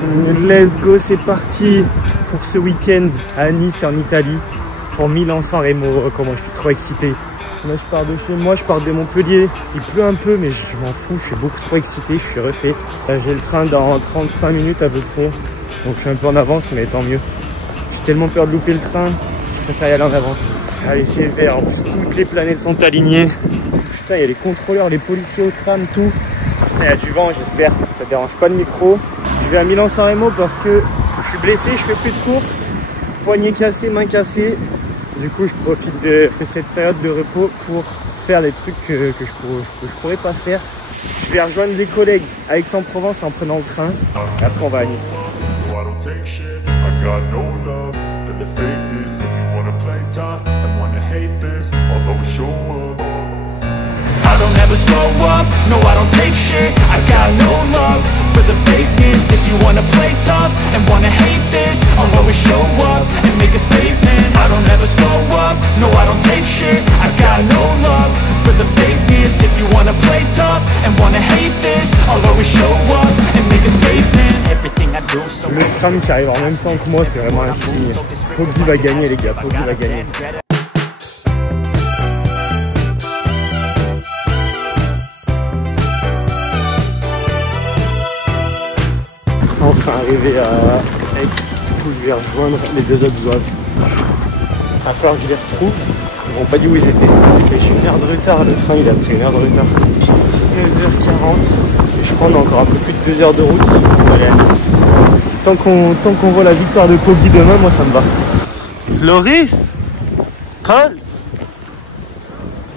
Let's go, c'est parti pour ce week-end à Nice en Italie pour Milan-San Remo. Comment je suis trop excité. Là je pars de chez moi, je pars de Montpellier. Il pleut un peu mais je m'en fous, je suis beaucoup trop excité, je suis refait. Là j'ai le train dans 35 minutes à peu près. Donc je suis un peu en avance mais tant mieux. J'ai tellement peur de louper le train, je préfère y aller en avance. Allez c'est vert, en plus toutes les planètes sont alignées. Putain il y a les contrôleurs, les policiers au tram, tout. Putain il y a du vent j'espère, ça dérange pas le micro. Je vais à Milan-San Remo parce que je suis blessé, je fais plus de courses. Poignet cassé, main cassée. Du coup, je profite de cette période de repos pour faire des trucs que je pourrais pas faire. Je vais rejoindre des collègues à Aix-en-Provence en prenant le train. Et après, on va à Nice. I don't ever slow up, no I don't take shit. I got no love for the fakeness. If you wanna play tough and wanna hate this, I'll always show up and make a statement. I don't ever slow up, no I don't take shit. I got no love for the fakeness. If you wanna play tough and wanna hate this, I'll always show up and make a statement. Everything I do so. Le tram qui arrive en même temps que moi, c'est vraiment un signe. Poggi va gagner les gars, Poggi va gagner. Enfin arrivé à Aix, du coup je vais rejoindre les deux autres zouaves. Il va falloir que je les retrouve, ils m'ont pas dit où ils étaient. Et j'ai une heure de retard, le train il a pris une heure de retard. 19h40 et je crois qu'on a encore un peu plus de 2 heures de route pour aller à Nice. Tant qu'on voit la victoire de Poggi demain, moi ça me va. Loris, Cole,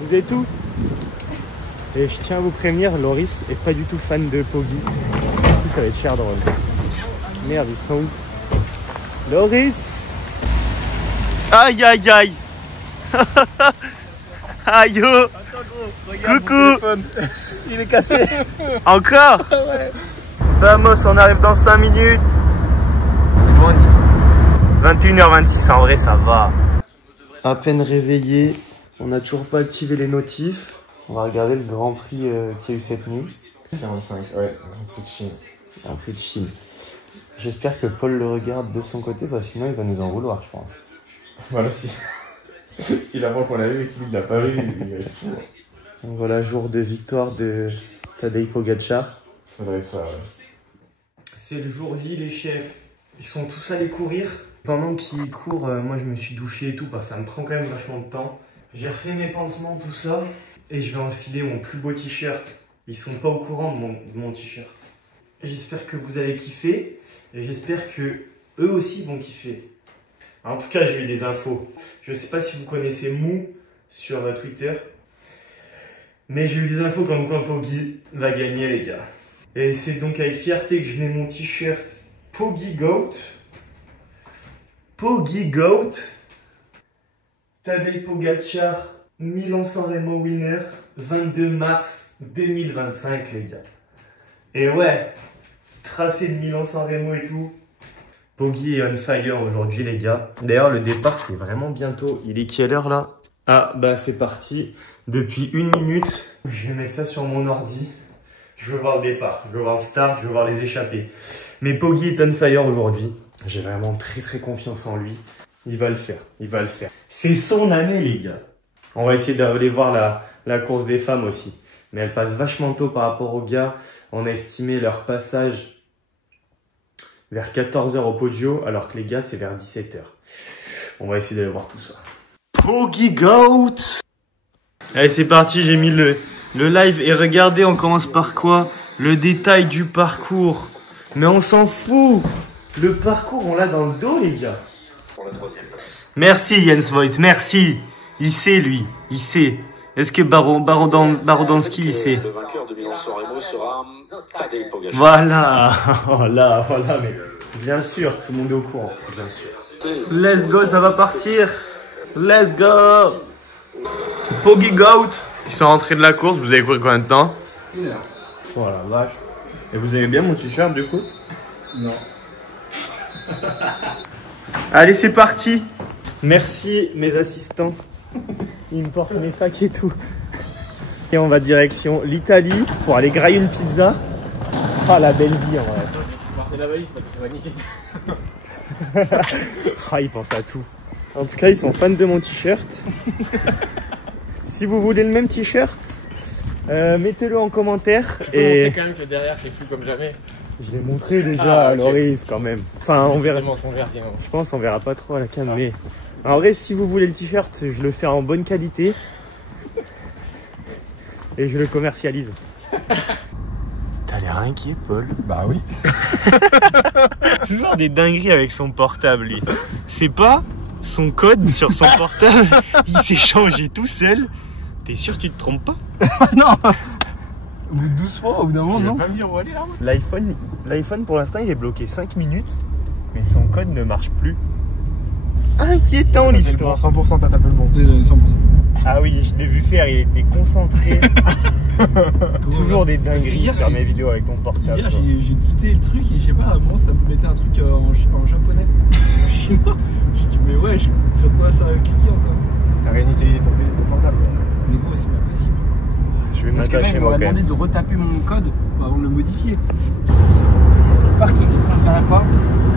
vous êtes où? Et je tiens à vous prévenir, Loris est pas du tout fan de Poggi. Ça va être cher drôle. Merde, ils sont où? Loris! aïe aïe aïe. Aïe oh. Coucou. Il est cassé. Encore? Ouais. Vamos, on arrive dans 5 minutes. C'est loin Nice. 21h26, en vrai ça va. À peine réveillé, on n'a toujours pas activé les notifs. On va regarder le Grand Prix qu'il y a eu cette nuit. 45, ouais, un peu de Chine. Un peu de Chine. J'espère que Paul le regarde de son côté parce que sinon il va nous en vouloir je pense. Voilà, si la voix qu'on a vu et qu'il l'a pas vu, il reste fou. Donc voilà, jour de victoire de Tadej Pogačar. Ça doit être ça, ouais. C'est le jour J les chefs. Ils sont tous allés courir. Pendant qu'ils courent, moi je me suis douché et tout parce que ça me prend quand même vachement de temps. J'ai refait mes pansements, tout ça. Et je vais enfiler mon plus beau t-shirt. Ils sont pas au courant de mon t-shirt. J'espère que vous allez kiffer. Et j'espère que eux aussi vont kiffer. En tout cas, j'ai eu des infos. Je sais pas si vous connaissez Mou sur Twitter. Mais j'ai eu des infos comme quoi Poggi va gagner, les gars. Et c'est donc avec fierté que je mets mon t-shirt Poggi Goat. Poggi Goat. Tadej Pogačar, Milan-San Remo winner, 22 mars 2025, les gars. Et ouais, tracé de Milan-San Remo et tout. Poggi est on fire aujourd'hui, les gars. D'ailleurs, le départ, c'est vraiment bientôt. Il est quelle heure, là? Ah, bah, c'est parti. Depuis 1 minute, je vais mettre ça sur mon ordi. Je veux voir le départ, je veux voir le start, je veux voir les échappées. Mais Poggi est on fire aujourd'hui. J'ai vraiment très, très confiance en lui. Il va le faire, il va le faire. C'est son année, les gars. On va essayer d'aller voir la course des femmes aussi. Mais elle passe vachement tôt par rapport aux gars. On a estimé leur passage vers 14h au Poggio, alors que les gars, c'est vers 17h. On va essayer d'aller voir tout ça. Poggi Goat. Allez, c'est parti, j'ai mis le live. Et regardez, on commence par quoi? Le détail du parcours. Mais on s'en fout. Le parcours, on l'a dans le dos, les gars. Merci, Jens Voigt, merci. Il sait, lui, il sait. Est-ce que Barodanski, il sait? Le vainqueur de Milan-San Remo sera Tadej Pogačar. Voilà. Voilà, mais bien sûr, tout le monde est au courant, bien sûr. Let's go, ça va partir. Let's go. Poggi Goat. Ils sont rentrés de la course, vous avez couru combien de temps? 1 heure. Oh la vache. Et vous aimez bien mon t-shirt, du coup? Non. Allez, c'est parti. Merci, mes assistants. Ils me portent mes sacs et tout. Et on va direction l'Italie pour aller grailler une pizza. Ah, la belle vie en vrai. sortez la valise parce que c'est magnifique. Ah, ils pensent à tout. En tout cas, ils sont fans de mon t-shirt. Si vous voulez le même t-shirt, mettez-le en commentaire. Je peux montrer quand même que derrière c'est fou comme jamais. Je l'ai montré déjà à Loris quand même. Enfin, on verra. Je pense on verra pas trop à la cam, mais en vrai, si vous voulez le t-shirt, je le fais en bonne qualité et je le commercialise. T'as l'air inquiet, Paul. Bah oui. Toujours des dingueries avec son portable, lui. C'est pas son code sur son portable, il s'est changé tout seul. T'es sûr que tu te trompes pas? Non. Au bout de 12 fois, au bout d'un moment, non. Pas me dire où aller là. L'iPhone pour l'instant il est bloqué 5 minutes, mais son code ne marche plus. Inquiétant l'histoire. 100% t'as tapé le bon. 100%. Ah oui, je l'ai vu faire, il était concentré. Toujours des dingueries sur mes vidéos avec ton portable. Hier j'ai quitté le truc et je sais pas, à un moment ça me mettait un truc en japonais, en chinois. J'ai dit mais ouais, sur quoi ça a cliqué encore? T'as réinitialisé ton portable. Mais gros, c'est pas possible. Je vais Parce que là, m'attacher il moi m'aurait quand demandé même. de retaper mon code avant de le modifier. Parking, je viens pas.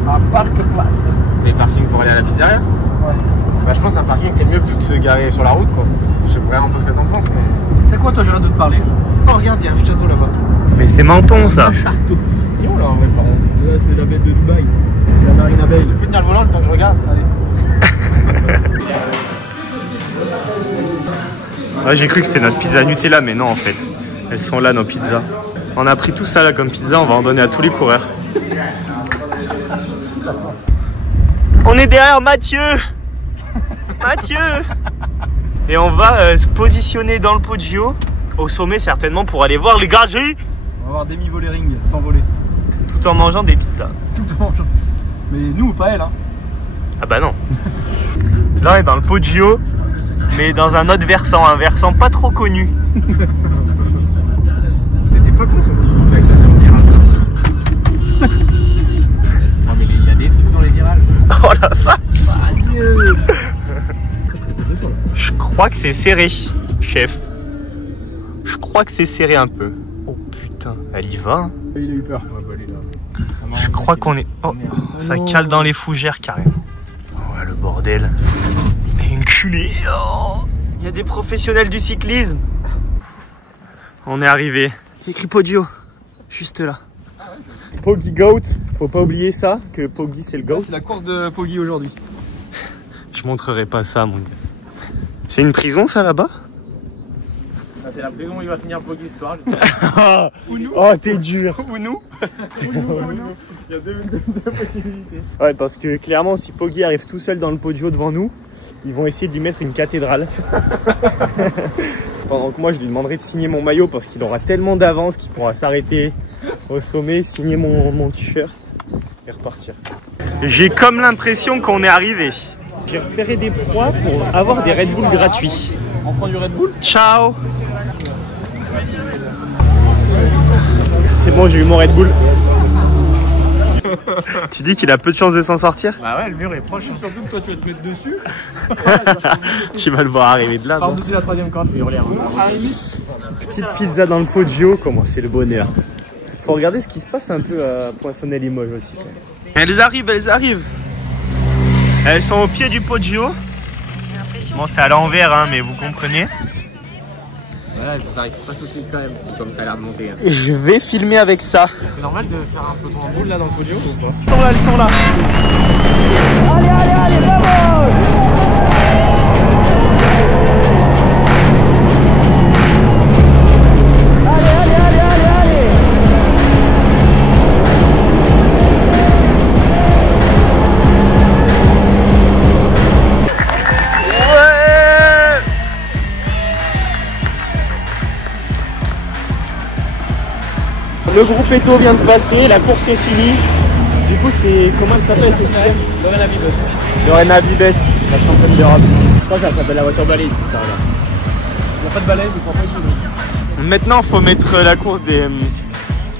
Un parc place. Les parkings pour aller à la pizzeria? Ouais. Bah je pense qu'un parking c'est mieux plus que se garer sur la route quoi. Je sais vraiment pas ce que t'en penses mais... Tu sais quoi, toi j'arrête de te parler. Oh regarde, il y a un château là-bas. Mais c'est Menton, ça. Château. Il est où là en vrai par contre? Là c'est la baie de Dubaï. C'est la marine abeille. Tu peux tenir le volant le temps que je regarde? Allez. Ouais, j'ai cru que c'était notre pizza Nutella, mais non en fait. Elles sont là nos pizzas. On a pris tout ça là comme pizza, on va en donner à tous les coureurs. On est derrière Mathieu. Mathieu. Et on va se positionner dans le Poggio, au sommet certainement pour aller voir les gagés, On va voir Demi Volering sans voler. tout en mangeant des pizzas. Tout en mangeant. Mais nous, pas elle, hein. Ah bah non. Là on est dans le Poggio, mais dans un autre versant, un versant pas trop connu. C'était pas con ça. Ouais, ça me sert. Non mais il y a des trous dans les virages. Oh la vache. Je crois que c'est serré, chef. Je crois que c'est serré un peu. Oh putain, elle y va. Hein. Il a eu peur. Ouais, bah, allez, là. Je crois qu'on est... Oh, ça cale dans les fougères carrément. Ouais, le bordel. Enculé. Oh. Il y a des professionnels du cyclisme. On est arrivé. Écrit Poggio, juste là. Poggy Goat, faut pas oublier ça, que Poggy c'est le goat. C'est la course de Poggy aujourd'hui. Je montrerai pas ça, mon gars. C'est une prison, ça, là-bas? Ah, c'est la prison où il va finir Poggy ce soir. Oh, t'es dur. Ou nous? Il y a deux possibilités. Ouais, parce que clairement, si Poggy arrive tout seul dans le Poggio devant nous, ils vont essayer de lui mettre une cathédrale. Pendant que moi, je lui demanderai de signer mon maillot parce qu'il aura tellement d'avance qu'il pourra s'arrêter au sommet, signer mon t-shirt et repartir. J'ai comme l'impression qu'on est arrivé. J'ai repéré des proies pour avoir des Red Bull gratuits. On prend du Red Bull. Ciao. C'est bon, j'ai eu mon Red Bull. Tu dis qu'il a peu de chances de s'en sortir? Bah ouais, le mur est proche. Surtout que toi tu vas te mettre dessus. Tu vas le voir arriver de là. non? Par-dessus la troisième corde, je vais hurler. Petite pizza dans le Poggio, comment c'est le bonheur. Faut regarder ce qui se passe un peu à Poinçonnet-Limoges aussi. Quand même. Elles arrivent, elles arrivent. Elles sont au pied du Poggio. Bon, c'est à l'envers, hein, mais vous comprenez. Voilà, ça arrive pas tout de suite quand même, c'est comme ça a l'air de monter. Hein. Je vais filmer avec ça. C'est normal de faire un peloton en boule là dans le Poggio ou pas? Elles sont là, elles sont là. Le groupe Eto vient de passer, la course est finie. Du coup, c'est. Comment elle s'appelle cette fille? Lorena Vibes. Lorena Vibes, la championne d'Europe. Je crois que ça s'appelle la voiture balai ici, ça là. Il n'y a pas de balai, mais c'est pas de Maintenant, faut mettre la course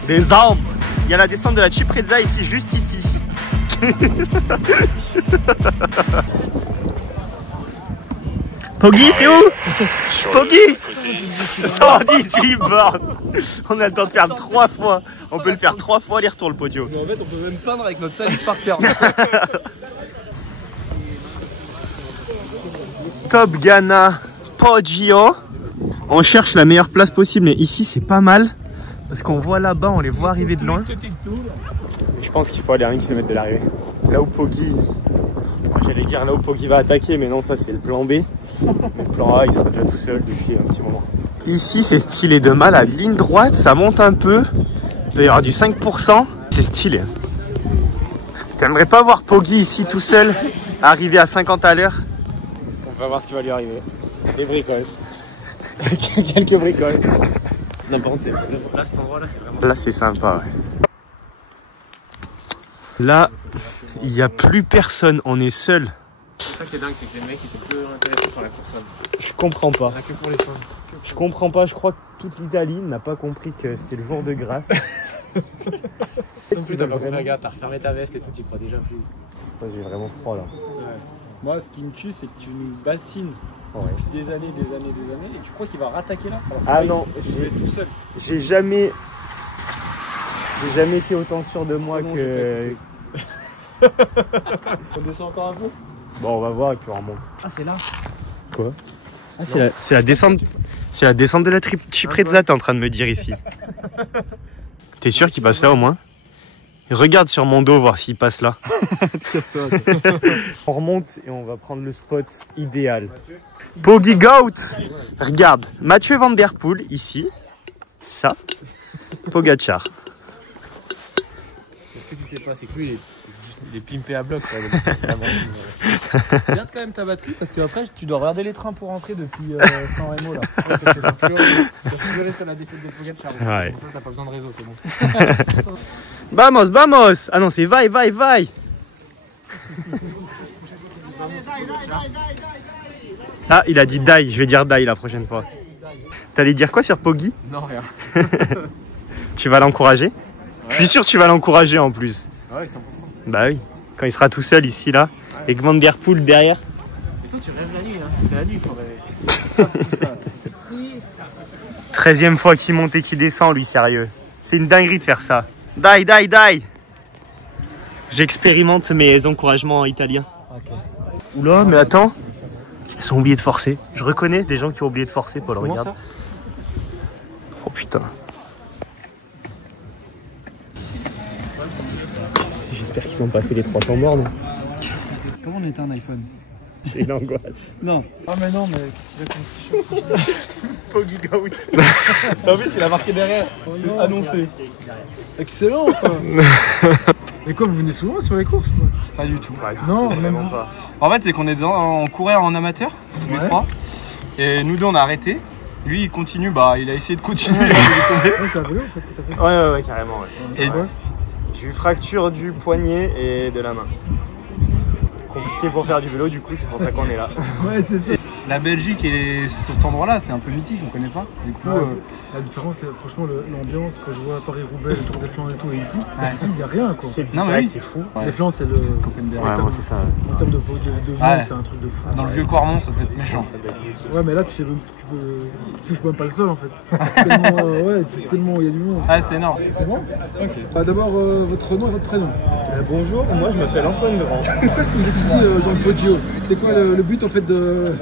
des arbres. Il y a la descente de la Ciprezza ici, juste ici. Poggy, t'es où? Poggy 118 bornes. On a le temps de faire 3 fois. On peut le faire 3 fois aller-retour le podio. Mais en fait, on peut même peindre avec notre salive par terre. Top Ghana Poggio. On cherche la meilleure place possible, mais ici c'est pas mal. Parce qu'on voit là-bas, on les voit arriver de loin. Je pense qu'il faut aller à 1 km de l'arrivée. Là où Poggy, j'allais dire là où Poggy va attaquer, mais non, ça c'est le plan B. Le plan A, il sera déjà tout seul depuis un petit moment. Ici, c'est stylé de malade. Ligne droite, ça monte un peu. Il doit y avoir du 5%. C'est stylé. T'aimerais pas voir Poggy ici tout seul, arriver à 50 à l'heure? On va voir ce qui va lui arriver. Des bricoles. Quelques bricoles. Non, par contre, là, cet endroit-là, c'est vraiment... Là, c'est sympa, ouais. Là, il n'y a plus personne, on est seul. C'est ça qui est dingue, c'est que les mecs, ils sont plus intéressés par la course. Je comprends pas. Que pour les femmes. Je comprends pas, je crois que toute l'Italie n'a pas compris que c'était le jour de grâce. Non plus, t'as pas compris, regarde, t'as refermé ta veste et tout, tu crois déjà plus. J'ai vraiment froid là. Ouais. Moi, ce qui me tue, c'est que tu nous bassines depuis des années, et tu crois qu'il va rattaquer là? Ah non, j'ai tout seul. J'ai jamais été autant sûr de moi que... On descend encore un peu? Bon, on va voir et puis on remonte. Ah, c'est là? Quoi? Ah, c'est la descente. C'est la descente de la Ciprezza, t'es en train de me dire ici. T'es sûr qu'il passe là au moins? Regarde sur mon dos voir s'il passe là. On remonte et on va prendre le spot idéal. Poggy Goat. Regarde, Mathieu Van Der Poel ici. Ça. Pogacar. Ce que tu sais pas, c'est que lui, il est pimpé à bloc. Garde quand même ta batterie parce qu'après tu dois regarder les trains pour rentrer depuis San Remo là. Tu vas pleurer sur la défaite de Pogacar. Ouais. Pour ça t'as pas besoin de réseau, c'est bon. Vamos, vamos. Ah non, c'est vai, vai, vai. Ah, il a dit die, je vais dire die la prochaine fois. T'allais dire quoi sur Poggy? Non, rien. Tu vas l'encourager? Je suis sûr que tu vas l'encourager en plus. Ouais, 100%. Bah oui, quand il sera tout seul ici là, et que Van Der Poel derrière. Mais toi, tu rêves la nuit, hein. C'est la nuit, il faudrait. 13e fois qu'il monte et qu'il descend, lui, sérieux. C'est une dinguerie de faire ça. Die, die, die. J'expérimente mes encouragements italiens. Okay. Oula, mais attends. Ils ont oublié de forcer. Je reconnais des gens qui ont oublié de forcer, Paul, regarde. Oh putain. J'espère qu'ils n'ont pas fait les 300 bornes. Comment on éteint un iPhone? C'est une angoisse. Non. Ah mais non, mais qu'est-ce qu'il a comme t-shirt? Poggy Goat. T'as vu, il a marqué derrière. C'est annoncé. Excellent quoi. Mais quoi, vous venez souvent sur les courses quoi? Pas du tout. Non, même pas. En fait, c'est qu'on est on courait en amateur, tous les trois. Et nous deux, on a arrêté. Lui, il continue, bah, il a essayé de continuer. Ouais, c'est un vélo en fait que t'as fait ça. Ouais, carrément. Ouais. Et j'ai eu fracture du poignet et de la main. Compliqué pour faire du vélo, du coup, c'est pour ça qu'on est là. Ouais, c'est ça. La Belgique et cet endroit-là, c'est un peu mythique, on connaît pas. Du coup, la différence, c'est franchement l'ambiance que je vois à Paris-Roubaix, le Tour des Flandres et tout, et ici, ici il n'y a rien quoi. C'est fou. Les Flandres, c'est le Copenhague. Ouais, c'est ça. En termes de monde, c'est un truc de fou. Dans le vieux Cormont, ça peut être méchant. Ouais, mais là, tu touches même pas le sol en fait. Tellement il y a du monde. Ah, c'est énorme. C'est bon? Ok. D'abord, votre nom et votre prénom. Bonjour, moi je m'appelle Antoine Grand. Pourquoi est-ce que vous êtes ici dans le Poggio? C'est quoi le but en fait de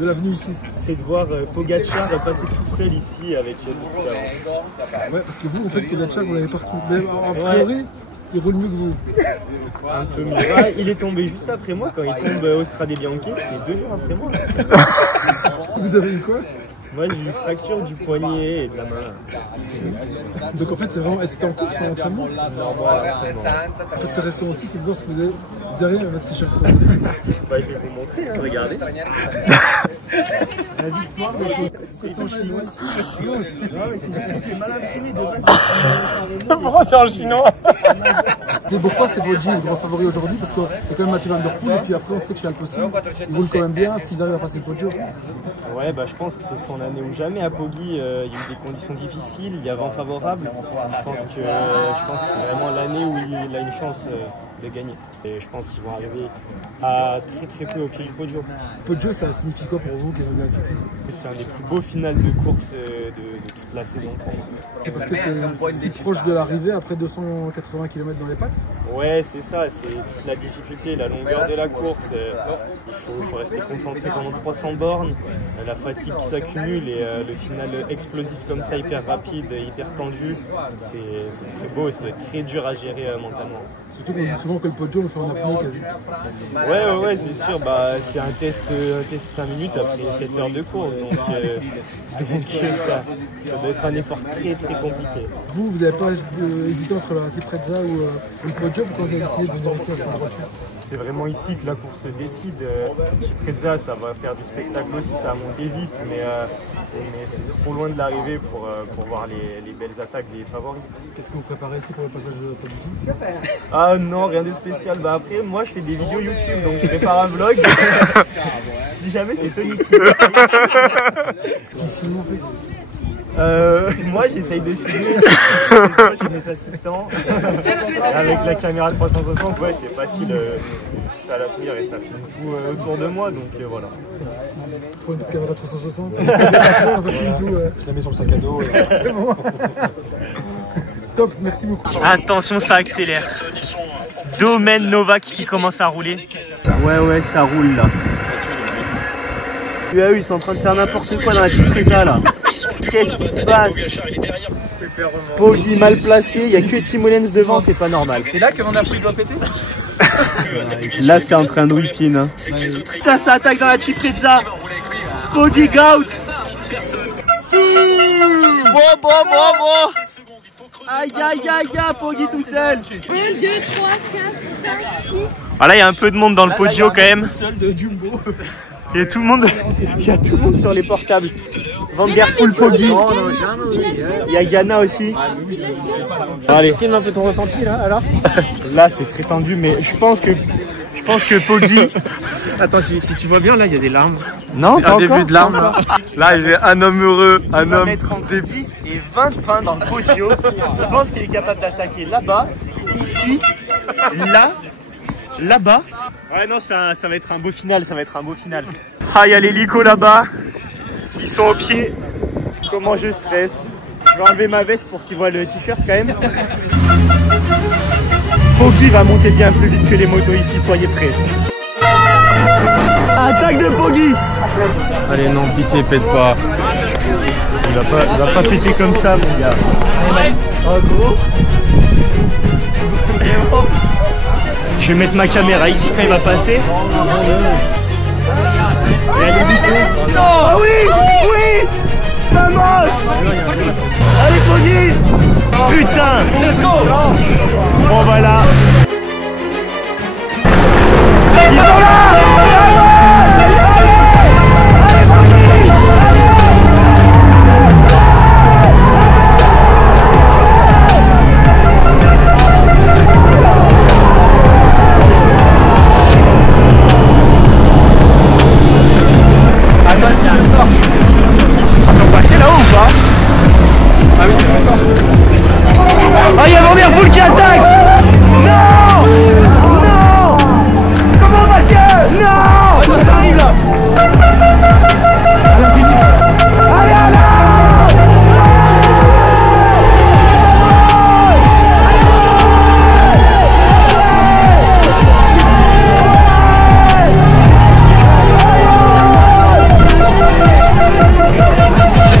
l'avenue ici? C'est de voir Pogacar passer tout seul ici avec beaucoup d'avance. Ouais, parce que vous, en fait, Pogacar, vous l'avez partout. Mais a priori, il roule mieux que vous. Un peu mieux. Ah, il est tombé juste après moi quand il tombe au Strade Bianche, c'était 2 jours après moi. Vous avez eu quoi? Moi j'ai eu fracture du poignet et de la main. Donc en fait c'est vraiment... C'était en course ou en entraînement? Non, moi entraînement. Intéressant aussi c'est de voir ce que vous avez derrière votre t-shirt. Bah je vais vous montrer, hein, regardez. La victoire, c'est en chinois ici. C'est mal imprimé de base. Pourquoi c'est en chinois? Pourquoi c'est Poggy le grand favori aujourd'hui? Parce qu'il y a quand même Mathieu Van Der Poel et puis après on sait que chez Alpecin, ils roulent quand même bien s'ils arrivent à passer le Poggio. Ouais, bah je pense que c'est son année ou jamais à Poggy. Il y a eu des conditions difficiles, il y a vent favorable. Je pense que c'est vraiment l'année où il a une chance gagner. Et je pense qu'ils vont arriver à très peu au pied du Poggio. Poggio, ça signifie quoi pour vous qui aimez bien le cyclisme? C'est un des plus beaux finales de course de toute la saison pour moi. C'est parce que c'est proche de l'arrivée après 280 km dans les pattes? Ouais, c'est ça, c'est toute la difficulté, la longueur de la course. Il faut rester concentré pendant 300 bornes, la fatigue qui s'accumule et le final explosif comme ça, hyper rapide, hyper tendu, c'est très beau et ça doit être très dur à gérer mentalement. Surtout qu'on dit souvent que le Poggio on fait en apnée quasi. Ouais, c'est sûr, c'est un test 5 minutes après 7 heures de course, donc ça doit être un effort très compliqué. Vous n'avez pas hésité entre la Ciprezza ou le Poggio quand vous avez décidé de venir ici à cet endroit-ci? C'est vraiment ici que la course se décide. Ciprezza, ça va faire du spectacle aussi, ça va monter vite, mais c'est trop loin de l'arrivée pour voir les belles attaques des favoris. Qu'est-ce que vous préparez ici pour le passage de Poggio? Ah non, rien de spécial. Bah après, moi je fais des vidéos YouTube, donc je prépare un vlog. Si jamais c'est Tony qui moi j'essaye de filmer chez mes assistants avec la caméra 360, ouais c'est facile, juste à la tenir et ça filme tout autour de moi, donc voilà. Pour une caméra 360, ça filme tout. Je la mets sur le sac à dos. C'est bon. Top, merci beaucoup. Attention, ça accélère. Domaine Novak qui commence à rouler. Ouais, ça roule là. UAE, ils sont en train de faire n'importe quoi dans la Ciprezza là. Qu'est-ce qui se passe? Poggi mal placé, il n'y a que Timolenz devant, c'est pas normal. C'est là que Van der Poel doit péter? Là, c'est en train de whip-in. Hein. Putain, ça attaque dans la Ciprezza. Poggi Gout. Bon. Aïe, Poggi tout seul. 1, 2, 3, 4, 5, 6. Ah là, il y a un peu de monde dans le Poggio quand même. Il y a tout le monde sur les portables. Van der Poel, Poggi. Il y a Ghana aussi. Allez, filme un peu ton ressenti là alors. Là c'est très tendu, mais je pense que Poggi. Attends, si tu vois bien là, il y a des larmes. Non, un début de larmes. Là, il est un homme heureux, un homme. Mettre entre 10 et 20 pains dans le Poggio. Je pense qu'il est capable d'attaquer là-bas, ici, là-bas. Ouais, non, ça va être un beau final, Ah, il y a l'hélico là-bas. Ils sont au pied. Comment je stresse. Je vais enlever ma veste pour qu'ils voient le t-shirt quand même. Poggi va monter bien plus vite que les motos ici, soyez prêts. Attaque de Poggi. Allez, non, pitié, pète pas. Il va pas péter comme ça, mon gars. Oh, gros. Je vais mettre ma caméra ici quand il va passer. Non, oui. Vamos. Allez, Poggi. Putain. Let's go. Bon, voilà. Ils sont là. Ah, il y a Van der Poel qui attaque. Non. Comment Mathieu? Non. Ça arrive là. Allez.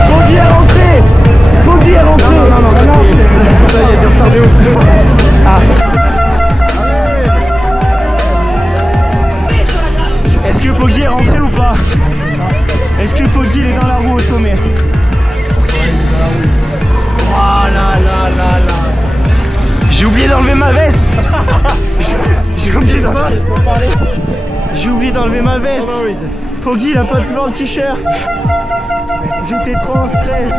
Poggi est rentré. Non. Est-ce que Poggi est rentré ou pas? Est-ce que Poggi est dans la roue au sommet? Oh là. J'ai oublié d'enlever ma veste. J'ai oublié d'enlever ma veste. Poggi il a pas pu voir le t-shirt. J'étais trop en stress.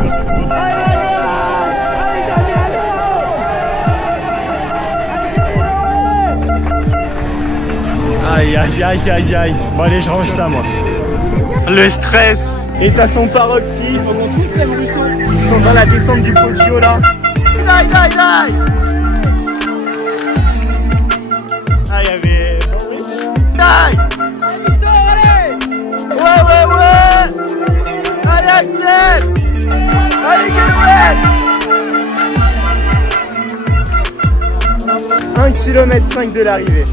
Aïe. Bon allez, je range ça moi. Le stress est à son paroxysme. Ils sont dans la descente du Poggio là. Die. Guélouette! Allez, Guélouette! 1 km 5 de l'arrivée.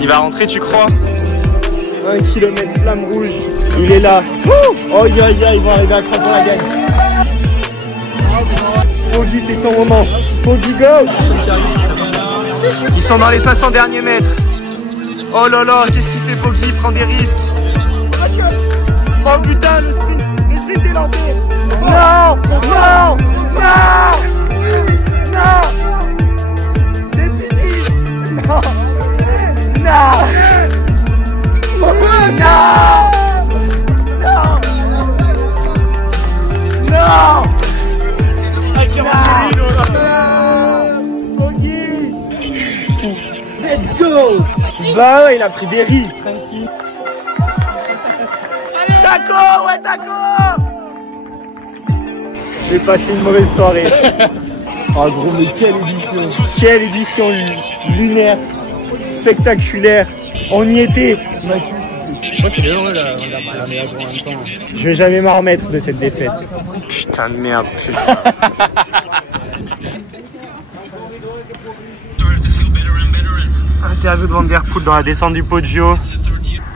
Il va rentrer, tu crois? 1 km flamme rouge. Il est là. Oh, il va arriver à craquer la gagne. Poggy, c'est ton moment. Poggy, go! Ils sont dans les 500 derniers mètres. Oh là là, qu'est-ce qu'il fait, Poggy? Il prend des risques. Oh putain, le sprint est lancé. Non, non, non, non. C'est fini. Non, non, non, non, non. Let's go! Bah ouais, il a pris des risques, tranquille. Taco, ouais, Taco! J'ai passé une mauvaise soirée. Oh gros, mais quelle édition! Quelle édition lunaire, spectaculaire. On y était. Je vais jamais m'en remettre de cette défaite. Putain de merde, putain. Interview de Van Der Poel dans la descente du Poggio.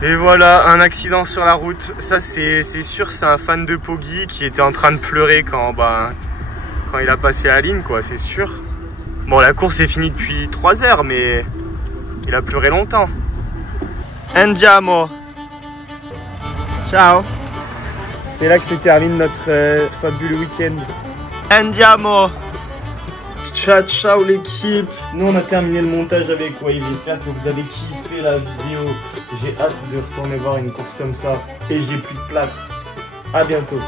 Et voilà, un accident sur la route. Ça, c'est sûr, c'est un fan de Poggy qui était en train de pleurer quand il a passé la ligne, quoi, c'est sûr. Bon, la course est finie depuis 3 heures, mais il a pleuré longtemps. Andiamo. Ciao. C'est là que se termine notre fabuleux week-end. Andiamo. Ciao, ciao l'équipe. Nous on a terminé le montage avec Wave. J'espère que vous avez kiffé la vidéo. J'ai hâte de retourner voir une course comme ça. Et j'ai plus de plâtre. À bientôt.